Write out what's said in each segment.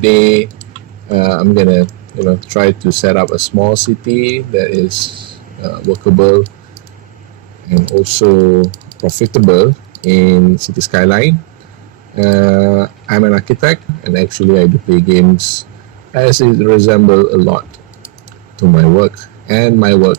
today I'm gonna try to set up a small city that is workable and also profitable in City Skyline. I'm an architect, and actually I do play games as it resemble a lot to my work, and my work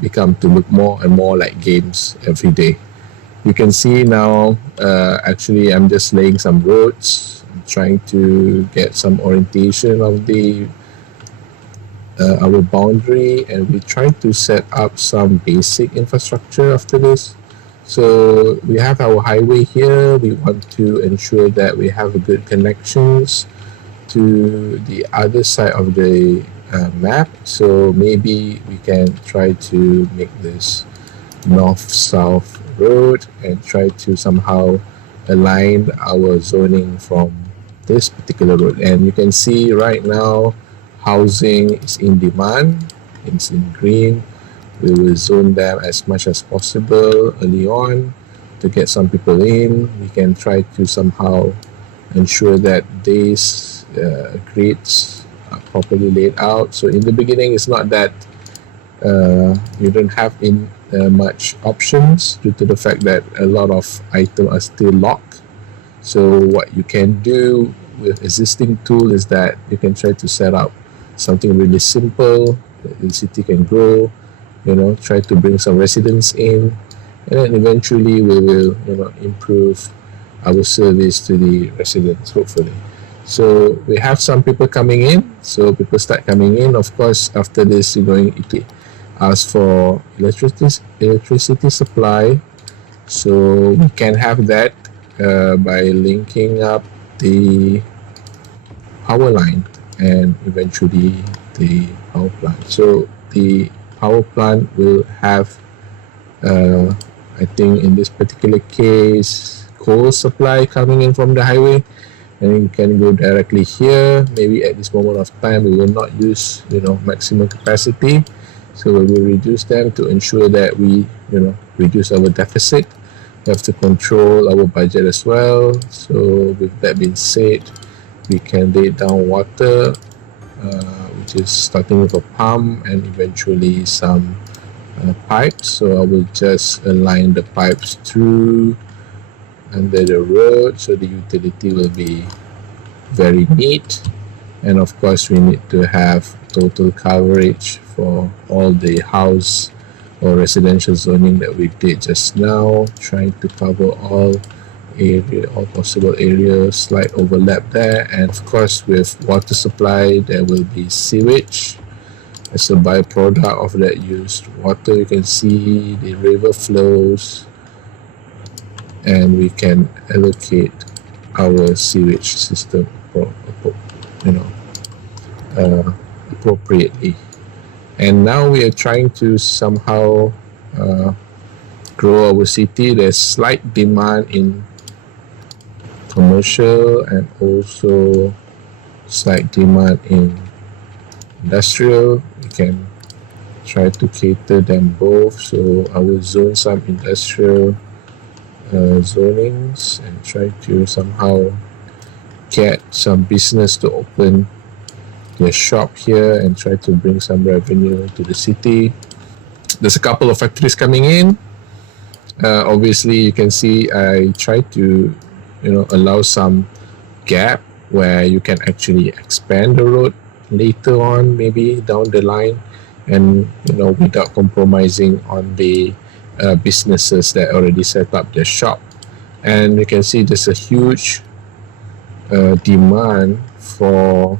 become to look more and more like games every day. You can see now, actually I'm just laying some roads, trying to get some orientation of the our boundary, and we try to set up some basic infrastructure after this. So we have our highway here. We want to ensure that we have good connections to the other side of the map. So maybe we can try to make this north-south road and try to somehow align our zoning from this particular road. And you can see right now housing is in demand. It's in green. We will zone them as much as possible early on to get some people in. We can try to somehow ensure that these grids are properly laid out. So in the beginning, it's not that you don't have much options due to the fact that a lot of items are still locked. So what you can do with existing tool is that you can try to set up something really simple that the city can grow, try to bring some residents in, and then eventually we will improve our service to the residents, hopefully. So we have some people coming in, so people start coming in. Of course, after this you're going to ask for electricity supply, so we can have that by linking up the power line and eventually the power plant. So the power plant will have, I think in this particular case, coal supply coming in from the highway, and you can go directly here. Maybe at this moment of time we will not use maximum capacity, so we will reduce them to ensure that we reduce our deficit. We have to control our budget as well. So with that being said, we can lay down water, which is starting with a pump and eventually some pipes. So I will just align the pipes through under the road, so the utility will be very neat. And of course we need to have total coverage for all the house or residential zoning that we did just now, trying to cover all possible areas, slight overlap there. And of course with water supply there will be sewage as a byproduct of that used water. You can see the river flows, and we can allocate our sewage system appropriately. And now we are trying to somehow grow our city. There's slight demand in commercial and also slight demand in industrial. We can try to cater them both. So I will zone some industrial zonings and try to somehow get some business to open their shop here and try to bring some revenue to the city. There's a couple of factories coming in. Obviously you can see I try to allow some gap where you can actually expand the road later on, maybe down the line, and without compromising on the businesses that already set up their shop. And you can see there's a huge demand for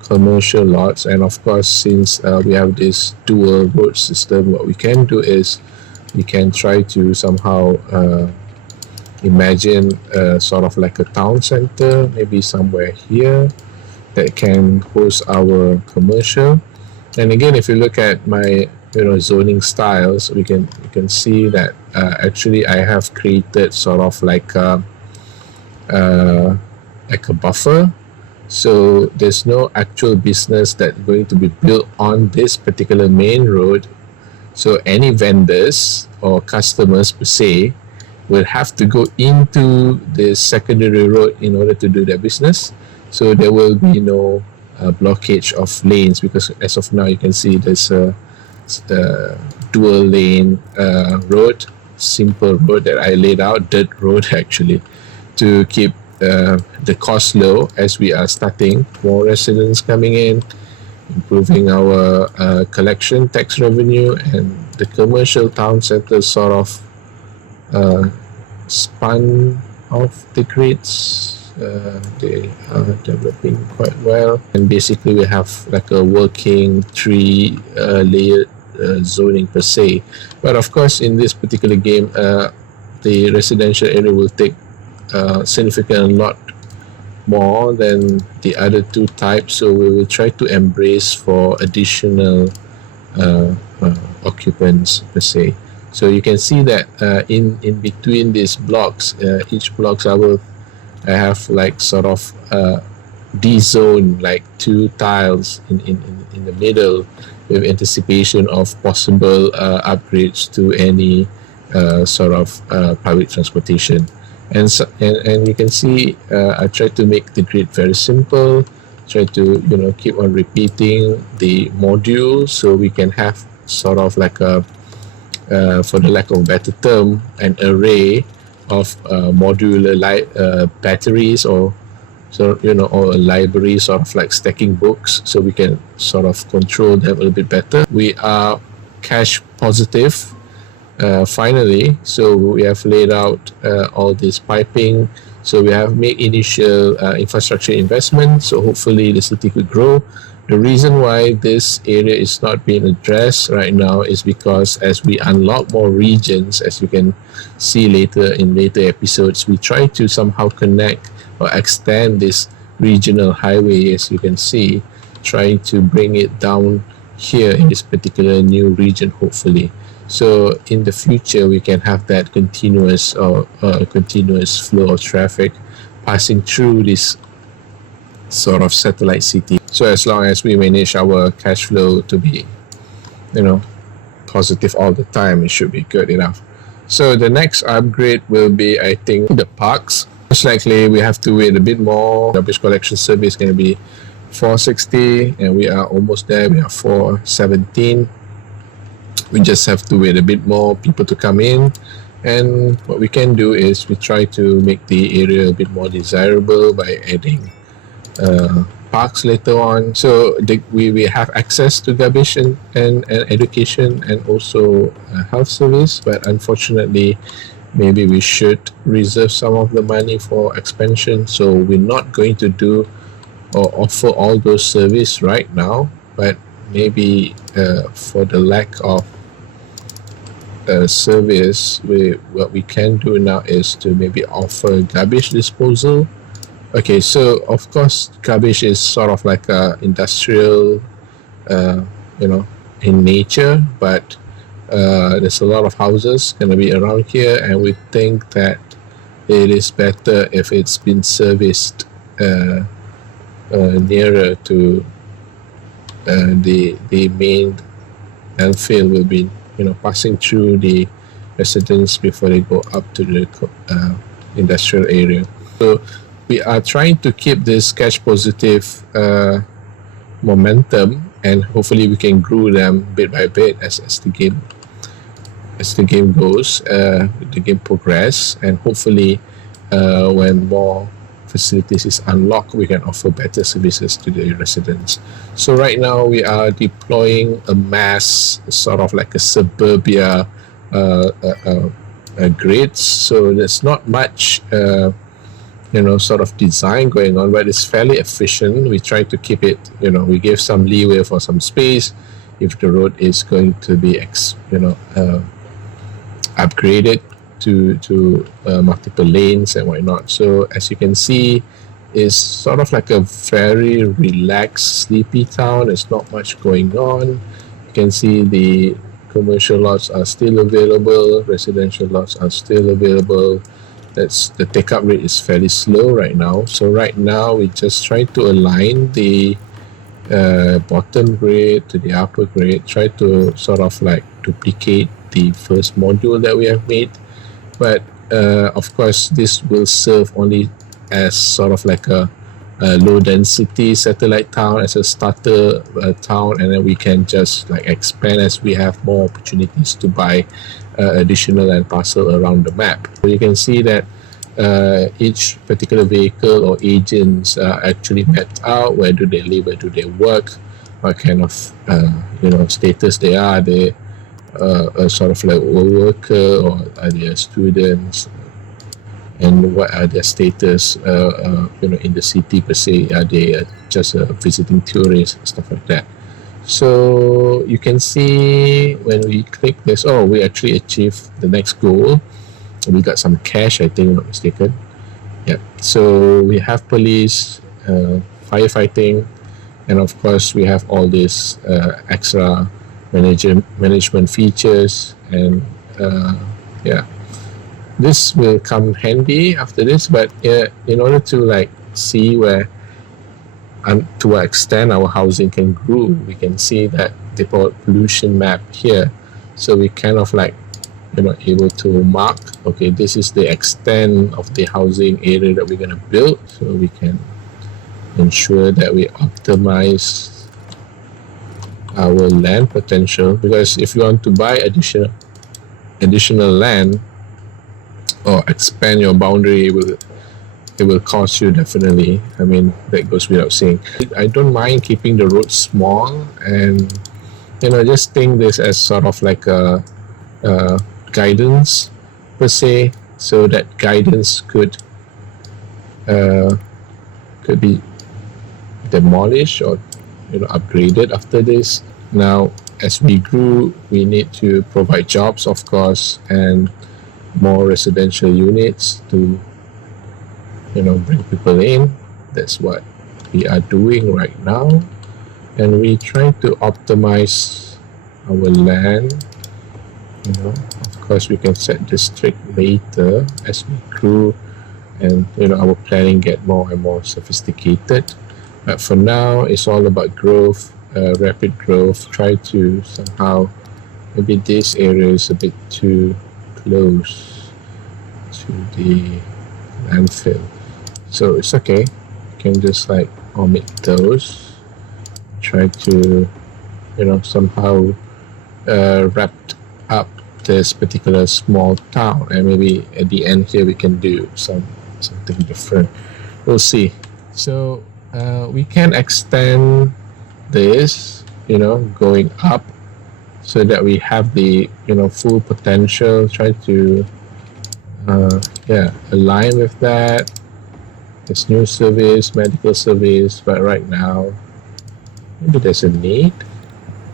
commercial lots. And of course, since we have this dual road system, what we can do is we can try to somehow imagine sort of like a town center, maybe somewhere here, that can host our commercial. And again, if you look at my zoning styles, you can see that actually I have created sort of like a buffer. So there's no actual business that's going to be built on this particular main road. So any vendors or customers per se will have to go into the secondary road in order to do their business. So there will be no blockage of lanes, because as of now you can see there's a dual lane road, simple road that I laid out, dirt road actually, to keep the cost low as we are starting more residents coming in, improving our collection tax revenue, and the commercial town centers sort of spun off the grids. They are developing quite well, and basically we have like a working three layered zoning per se. But of course, in this particular game, the residential area will take significant lot more than the other two types, so we will try to embrace for additional occupants per se. So you can see that in between these blocks, each blocks I have like sort of D-zone, like two tiles in the middle, with anticipation of possible upgrades to any sort of public transportation. And you can see I try to make the grid very simple, try to keep on repeating the module, so we can have sort of like a for the lack of a better term, an array of modular batteries, or or a library, sort of like stacking books, so we can sort of control them a little bit better. We are cash positive finally, so we have laid out all this piping, so we have made initial infrastructure investment, so hopefully the city could grow. The reason why this area is not being addressed right now is because as we unlock more regions, as you can see later in later episodes, we try to somehow connect or extend this regional highway, as you can see, trying to bring it down here in this particular new region, hopefully. So in the future, we can have that continuous flow of traffic passing through this sort of satellite city. So as long as we manage our cash flow to be, positive all the time, it should be good enough. So the next upgrade will be, I think, the parks. Most likely we have to wait a bit more. Garbage collection service is going to be 460, and we are almost there. We are 417. We just have to wait a bit more people to come in, and what we can do is we try to make the area a bit more desirable by adding parks later on. So we have access to garbage and education, and also health service, but unfortunately maybe we should reserve some of the money for expansion, so we're not going to do or offer all those service right now, but maybe for the lack of service, what we can do now is to maybe offer garbage disposal. Okay, so of course garbage is sort of like a industrial in nature, but there's a lot of houses going to be around here, and we think that it is better if it's been serviced nearer to the main landfill, will be passing through the residents before they go up to the industrial area. So we are trying to keep this cash positive momentum, and hopefully we can grow them bit by bit as the game goes, the game progress, and hopefully when more facilities is unlocked, we can offer better services to the residents. So right now we are deploying a mass, sort of like a suburbia grids. So there's not much sort of design going on, but it's fairly efficient. We try to keep it, we give some leeway for some space if the road is going to be upgraded to multiple lanes and whatnot. So as you can see, it's sort of like a very relaxed, sleepy town. There's not much going on. You can see the commercial lots are still available, residential lots are still available. That's the take-up rate is fairly slow right now. So right now we just try to align the bottom grade to the upper grade, try to sort of like duplicate the first module that we have made. But of course this will serve only as sort of like a low density satellite town as a starter town, and then we can just like expand as we have more opportunities to buy additional land parcel around the map. So you can see that each particular vehicle or agents are actually mapped out. Where do they live, where do they work, what kind of status they are. They a sort of like a worker, or are they students, and what are their status in the city per se. Are they just a visiting tourist, stuff like that. So you can see when we click this, we actually achieved the next goal. We got some cash, I think, not mistaken. Yeah. So we have police, firefighting, and of course we have all these extra management features, and this will come handy after this. But in order to like see where and to what extent our housing can grow, we can see that they put pollution map here, so we kind of like able to mark, okay, this is the extent of the housing area that we're going to build, so we can ensure that we optimize our land potential. Because if you want to buy additional land or expand your boundary, it will cost you, definitely. I mean, that goes without saying. I don't mind keeping the road small, and just think this as sort of like a guidance per se, so that guidance could be demolished or upgraded after this. Now, as we grew, we need to provide jobs, of course, and more residential units to bring people in. That's what we are doing right now, and we try to optimize our land. Of course, we can set district later as we grew, and our planning get more and more sophisticated. But for now, it's all about growth, rapid growth. Try to somehow, maybe this area is a bit too close to the landfill, so it's okay. You can just like omit those. Try to somehow wrap up this particular small town, and maybe at the end here we can do something different. We'll see. So we can extend this going up, so that we have the full potential. Try to align with that. This new service, medical service, but right now maybe there's a need.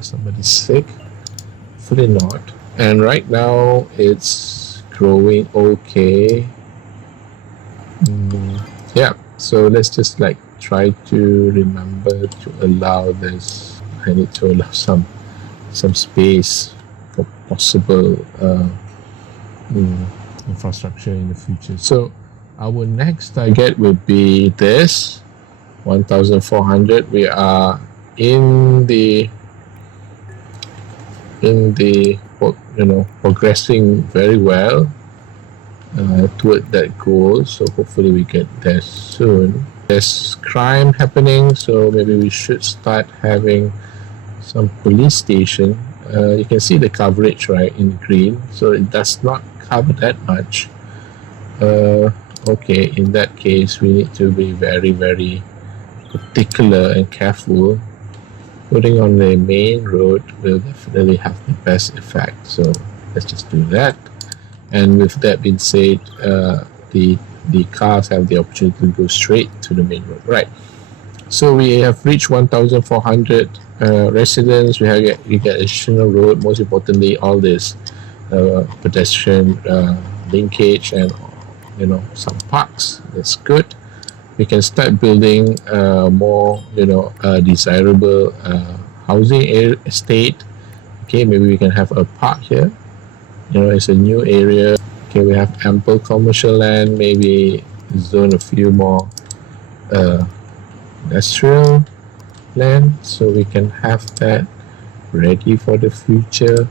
Somebody's sick. Hopefully not. And right now it's growing okay. So let's just like try to remember to allow this. I need to allow some space for possible infrastructure in the future. So our next target will be this 1,400. We are in the progressing very well toward that goal, so hopefully we get there soon. There's crime happening, so maybe we should start having some police station. You can see the coverage right in green, so it does not cover that much. Okay, in that case we need to be very, very particular and careful. Putting on the main road will definitely have the best effect, so let's just do that. And with that being said, the cars have the opportunity to go straight to the main road. Right, so we have reached 1,400 residents. We get additional road. Most importantly, all this pedestrian linkage and some parks. That's good. We can start building more desirable housing estate. Okay, maybe we can have a park here. It's a new area. Okay, we have ample commercial land. Maybe zone a few more industrial land, so we can have that ready for the future.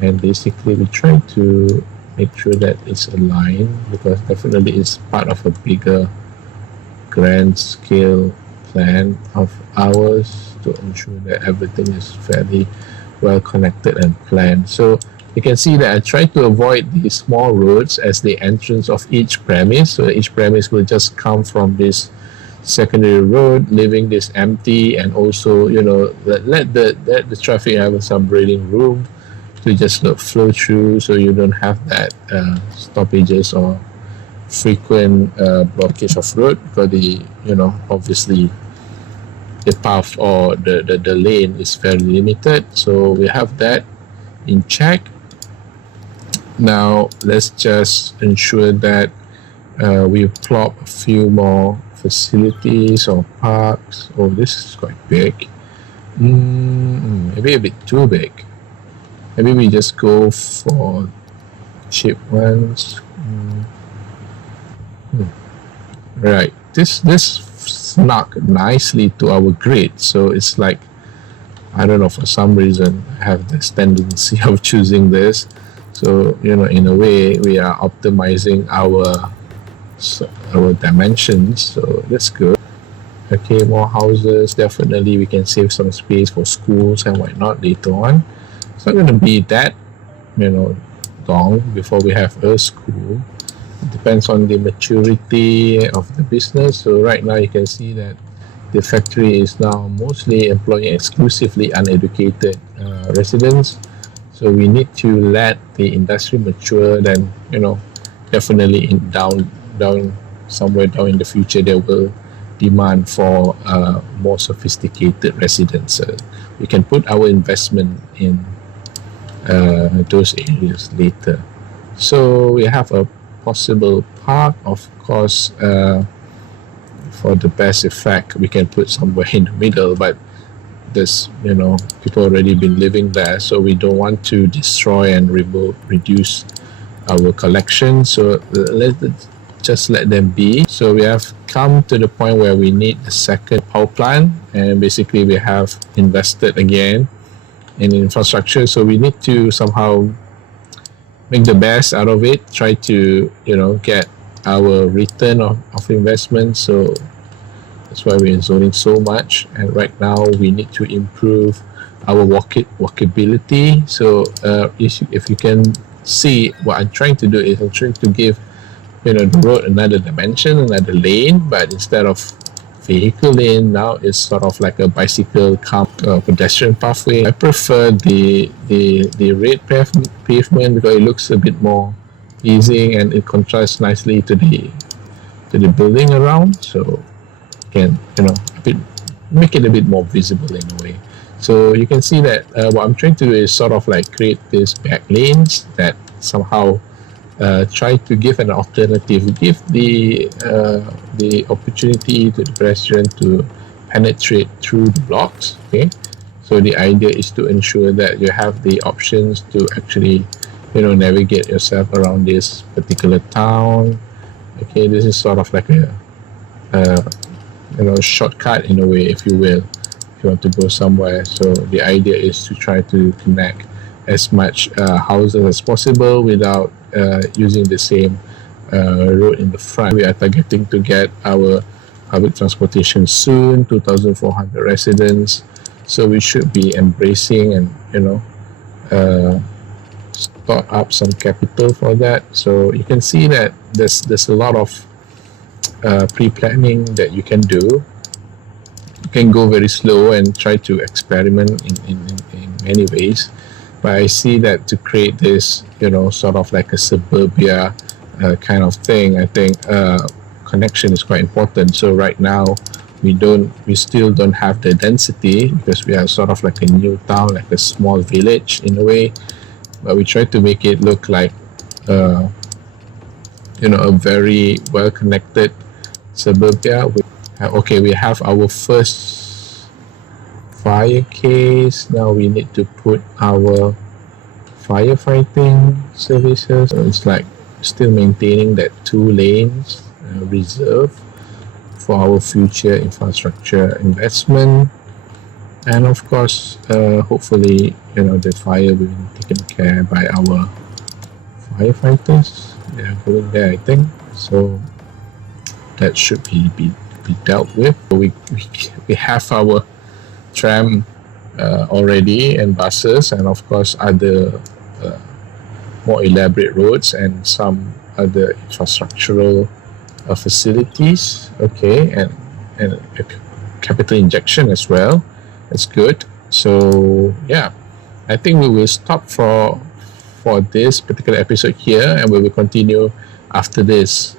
And basically we try to make sure that it's aligned, because definitely it's part of a bigger grand scale plan of ours to ensure that everything is fairly well connected and planned. So you can see that I try to avoid these small roads as the entrance of each premise. So each premise will just come from this secondary road, leaving this empty, and also let the traffic have some breathing room to just flow through, so you don't have that stoppages or frequent blockage of road, because obviously the path or the lane is very limited. So we have that in check. Now let's just ensure that we plop a few more facilities or parks. Oh, this is quite big. Maybe a bit too big. Maybe we just go for cheap ones. Right. This snuck nicely to our grid. So it's like, I don't know, for some reason I have this tendency of choosing this. So in a way we are optimizing our dimensions, so that's good. Okay, more houses. Definitely we can save some space for schools and whatnot later on. It's not going to be that long before we have a school. It depends on the maturity of the business. So right now you can see that the factory is now mostly employing exclusively uneducated residents. So we need to let the industry mature. Then definitely down somewhere down in the future there will demand for more sophisticated residents. We can put our investment in those areas later. So we have a possible park, of course. For the best effect we can put somewhere in the middle, but there's people already been living there, so we don't want to destroy and reduce our collection. So let's just let them be. So we have come to the point where we need a second power plant, and basically we have invested again in infrastructure. So we need to somehow make the best out of it, try to get our return of investment. So that's why we're zoning so much, and right now we need to improve our walkability. So if you can see, what I'm trying to do is I'm trying to give the road another dimension, another lane, but instead of vehicle lane, now it's sort of like a bicycle pedestrian pathway. I prefer the red pavement because it looks a bit more pleasing and it contrasts nicely to the building around, so can make it a bit more visible in a way. So you can see that what I'm trying to do is sort of like create these back lanes that somehow try to give an alternative, give the opportunity to the pedestrian to penetrate through the blocks. Okay, so the idea is to ensure that you have the options to actually navigate yourself around this particular town. Okay, this is sort of like a shortcut in a way, if you will, if you want to go somewhere. So the idea is to try to connect as much houses as possible without using the same road in the front. We are targeting to get our public transportation soon, 2,400 residents. So we should be embracing and stock up some capital for that. So you can see that there's a lot of pre-planning that you can do. You can go very slow and try to experiment in many ways. But I see that to create this, sort of like a suburbia kind of thing, I think connection is quite important. So right now, we still don't have the density because we are sort of like a new town, like a small village in a way. But we try to make it look like, a very well-connected suburbia. We have our first fire case. Now we need to put our firefighting services. So it's like still maintaining that 2 lanes reserved for our future infrastructure investment. And of course, hopefully, the fire will be taken care by our firefighters. They are going there, I think. So that should be be dealt with. We have our tram already, and buses, and of course other more elaborate roads and some other infrastructural facilities. Okay, and capital injection as well. That's good. So yeah, I think we will stop for this particular episode here, and we will continue after this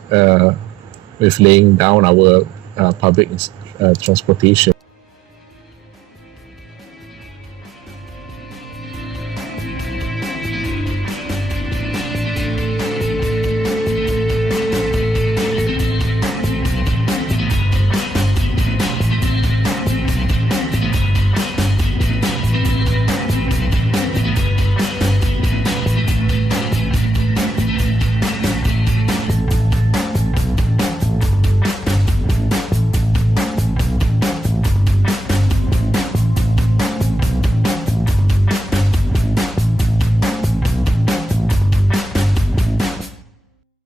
with laying down our public transportation.